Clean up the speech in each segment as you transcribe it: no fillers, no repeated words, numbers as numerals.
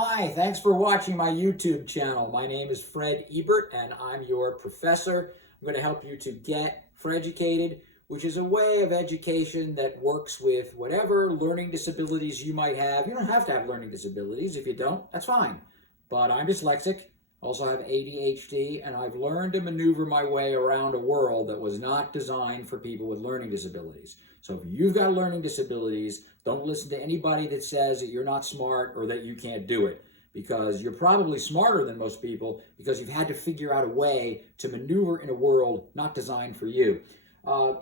Hi, thanks for watching my YouTube channel. My name is Fred Ebert and I'm your professor. I'm going to help you to get Freducated, which is a way of education that works with whatever learning disabilities you might have. You don't have to have learning disabilities. If you don't, that's fine. But I'm dyslexic, also have ADHD, and I've learned to maneuver my way around a world that was not designed for people with learning disabilities. So if you've got learning disabilities, don't listen to anybody that says that you're not smart or that you can't do it, because you're probably smarter than most people because you've had to figure out a way to maneuver in a world not designed for you.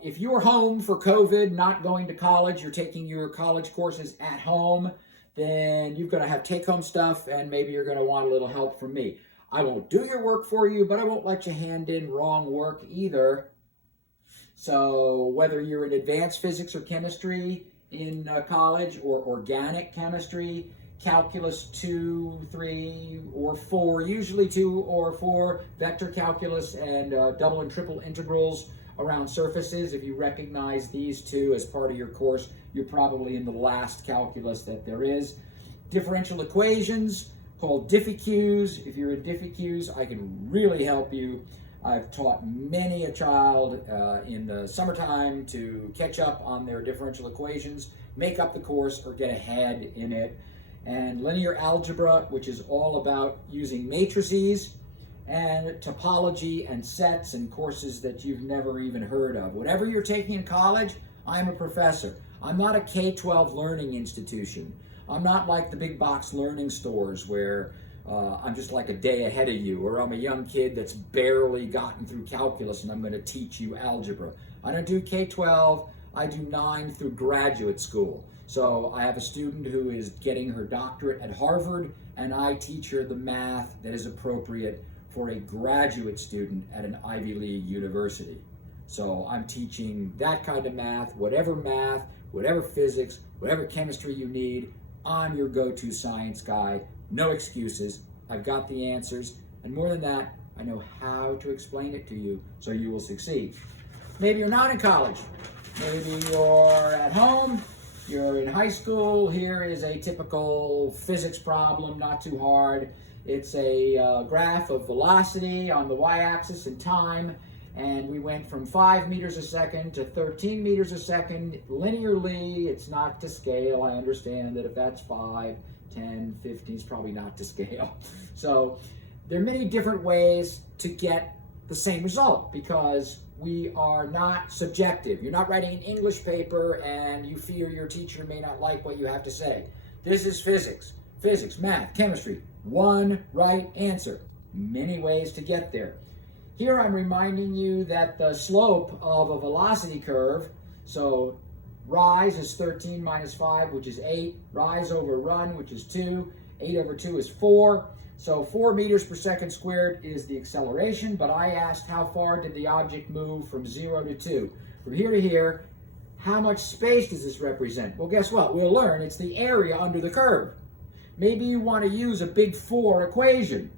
If you're home for COVID, not going to college, you're taking your college courses at home, then you're going to have take-home stuff and maybe you're going to want a little help from me. I won't do your work for you, but I won't let you hand in wrong work either. So whether you're in advanced physics or chemistry in college, or organic chemistry, calculus 2, 3, or 4, usually 2 or 4, vector calculus, and double and triple integrals around surfaces. If you recognize these two as part of your course, you're probably in the last calculus that there is. Differential equations, called diffie-qs. If you're in diffie-qs, I can really help you. I've taught many a child in the summertime to catch up on their differential equations, make up the course, or get ahead in it. And linear algebra, which is all about using matrices, and topology and sets and courses that you've never even heard of. Whatever you're taking in college, I'm a professor. I'm not a K-12 learning institution. I'm not like the big box learning stores where I'm just like a day ahead of you, or I'm a young kid that's barely gotten through calculus and I'm going to teach you algebra. I don't do K-12, I do 9 through graduate school. So I have a student who is getting her doctorate at Harvard, and I teach her the math that is appropriate for a graduate student at an Ivy League university. So I'm teaching that kind of math, whatever physics, whatever chemistry you need. I'm your go-to science guy. No excuses. I've got the answers. And more than that, I know how to explain it to you so you will succeed. Maybe you're not in college. Maybe you're at home. You're in high school. Here is a typical physics problem, not too hard. It's a graph of velocity on the y-axis and time. And we went from 5 meters a second to 13 meters a second linearly. It's not to scale. I understand that if that's 5, 10, 15, it's probably not to scale. So there are many different ways to get the same result because we are not subjective. You're not writing an English paper and you fear your teacher may not like what you have to say. This is physics. Physics, math, chemistry. One right answer. Many ways to get there. Here I'm reminding you that the slope of a velocity curve, so rise is 13 minus 5, which is 8. Rise over run, which is 2. 8 over 2 is 4. So 4 meters per second squared is the acceleration, but I asked how far did the object move from 0 to 2. From here to here, how much space does this represent? Well, guess what? We'll learn it's the area under the curve. Maybe you want to use a big 4 equation.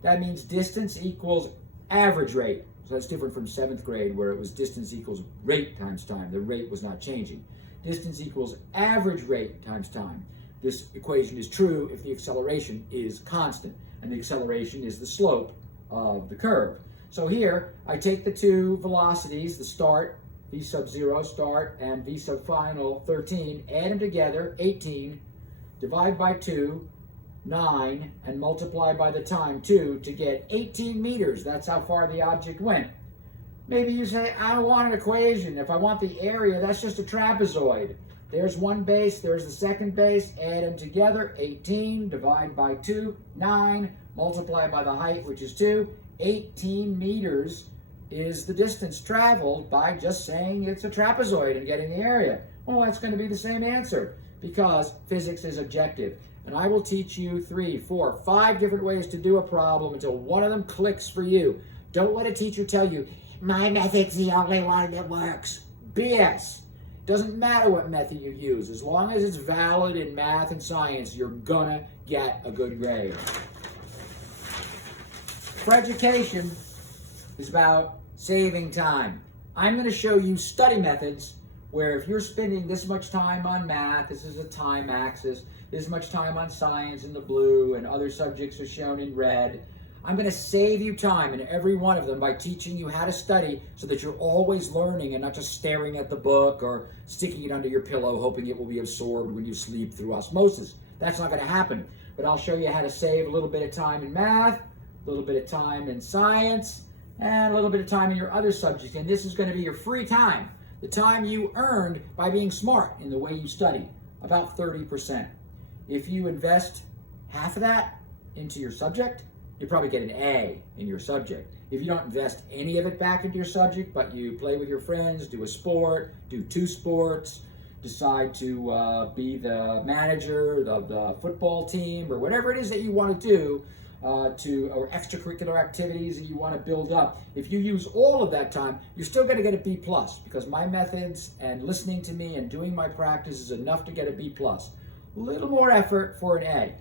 That means distance equals average rate. So that's different from 7th grade where it was distance equals rate times time. The rate was not changing. Distance equals average rate times time. This equation is true if the acceleration is constant, and the acceleration is the slope of the curve. So here, I take the two velocities, the start, v sub 0 start, and v sub final 13, add them together, 18, divide by 2, 9, and multiply by the time 2 to get 18 meters. That's how far the object went. Maybe you say, I don't want an equation. If I want the area, that's just a trapezoid. There's one base, there's the second base, add them together, 18, divide by 2, 9, multiply by the height, which is 2, 18 meters is the distance traveled by just saying it's a trapezoid and getting the area. Well, that's going to be the same answer because physics is objective. And I will teach you 3, 4, 5 different ways to do a problem until one of them clicks for you. Don't let a teacher tell you, my method's the only one that works. BS. Doesn't matter what method you use. As long as it's valid in math and science, you're gonna get a good grade. Freducation is about saving time. I'm gonna show you study methods where if you're spending this much time on math, this is a time axis, this much time on science in the blue, and other subjects are shown in red. I'm going to save you time in every one of them by teaching you how to study so that you're always learning and not just staring at the book or sticking it under your pillow hoping it will be absorbed when you sleep through osmosis. That's not going to happen. But I'll show you how to save a little bit of time in math, a little bit of time in science, and a little bit of time in your other subjects. And this is going to be your free time, the time you earned by being smart in the way you study, about 30%. If you invest half of that into your subject, you probably get an A in your subject. If you don't invest any of it back into your subject, but you play with your friends, do a sport, do 2 sports, decide to be the manager of the football team, or whatever it is that you want to do, or extracurricular activities that you want to build up. If you use all of that time, you're still going to get a B+, because my methods and listening to me and doing my practice is enough to get a B+. A little more effort for an A.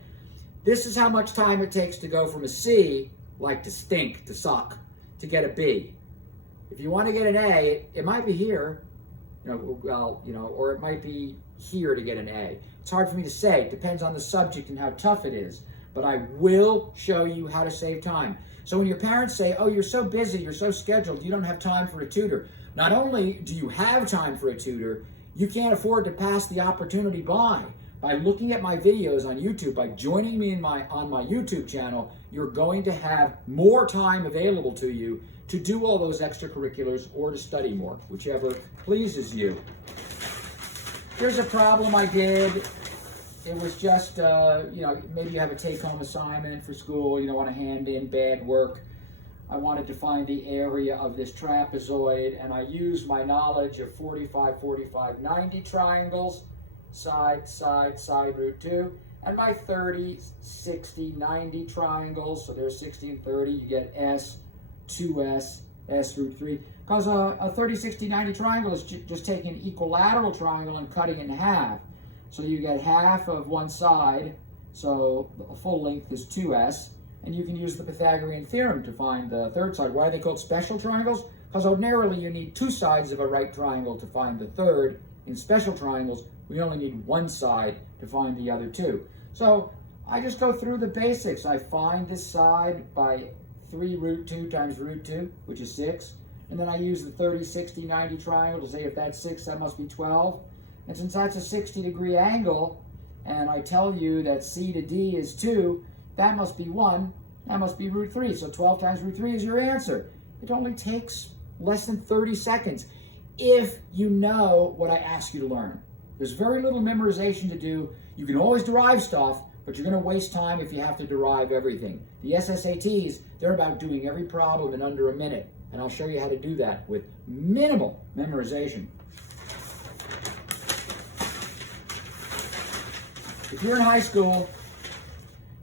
This is how much time it takes to go from a C, like to stink, to suck, to get a B. If you want to get an A, it might be here, or it might be here to get an A. It's hard for me to say. It depends on the subject and how tough it is. But I will show you how to save time. So when your parents say, oh, you're so busy, you're so scheduled, you don't have time for a tutor. Not only do you have time for a tutor, you can't afford to pass the opportunity by. By looking at my videos on YouTube, by joining me on my YouTube channel, you're going to have more time available to you to do all those extracurriculars or to study more, whichever pleases you. Here's a problem I did. It was just, maybe you have a take-home assignment for school, you don't want to hand in bad work. I wanted to find the area of this trapezoid, and I used my knowledge of 45, 45, 90 triangles, side, side, side root 2, and my 30, 60, 90 triangles, so there's 60 and 30, you get S, 2S, S root 3, because a 30, 60, 90 triangle is just taking an equilateral triangle and cutting it in half. So you get half of one side, so the full length is 2S, and you can use the Pythagorean theorem to find the third side. Why are they called special triangles? Because ordinarily you need 2 sides of a right triangle to find the third. In special triangles, we only need 1 side to find the other 2. So I just go through the basics. I find this side by 3 root 2 times root 2, which is 6. And then I use the 30, 60, 90 triangle to say if that's 6, that must be 12. And since that's a 60-degree angle, and I tell you that C to D is 2, that must be 1, that must be root 3. So 12 times root 3 is your answer. It only takes less than 30 seconds if you know what I ask you to learn. There's very little memorization to do. You can always derive stuff, but you're going to waste time if you have to derive everything. The SSATs, they're about doing every problem in under a minute, and I'll show you how to do that with minimal memorization. If you're in high school,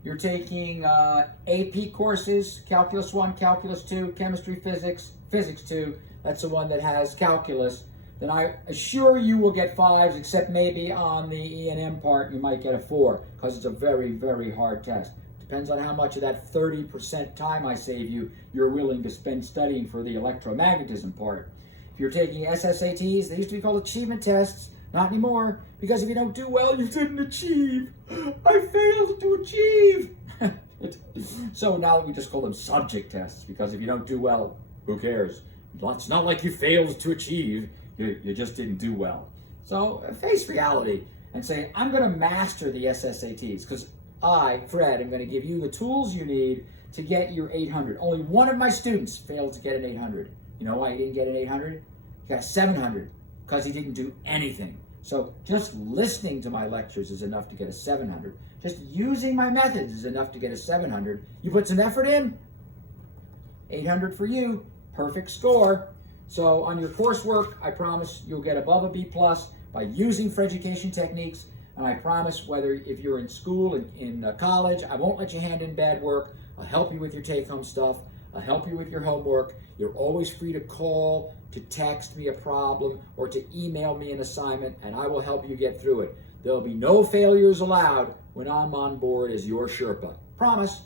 you're taking AP courses, Calculus 1, Calculus 2, Chemistry, Physics, Physics 2, that's the one that has calculus, then I assure you will get 5s, except maybe on the E&M part you might get a 4, because it's a very, very hard test. Depends on how much of that 30% time I save you, you're willing to spend studying for the electromagnetism part. If you're taking SSATs, they used to be called achievement tests. Not anymore, because if you don't do well, you didn't achieve. I failed to achieve. So now we just call them subject tests, because if you don't do well, who cares? It's not like you failed to achieve, you just didn't do well. So face reality and say, I'm going to master the SSATs, because I, Fred, am going to give you the tools you need to get your 800. Only one of my students failed to get an 800. You know why he didn't get an 800? He got a 700. Because he didn't do anything. So just listening to my lectures is enough to get a 700. Just using my methods is enough to get a 700. You put some effort in, 800 for you, perfect score. So on your coursework, I promise you'll get above a B+ by using Freducation techniques. And I promise if you're in school, in college, I won't let you hand in bad work. I'll help you with your take-home stuff. I'll help you with your homework. You're always free to call, to text me a problem, or to email me an assignment, and I will help you get through it. There'll be no failures allowed when I'm on board as your Sherpa. Promise.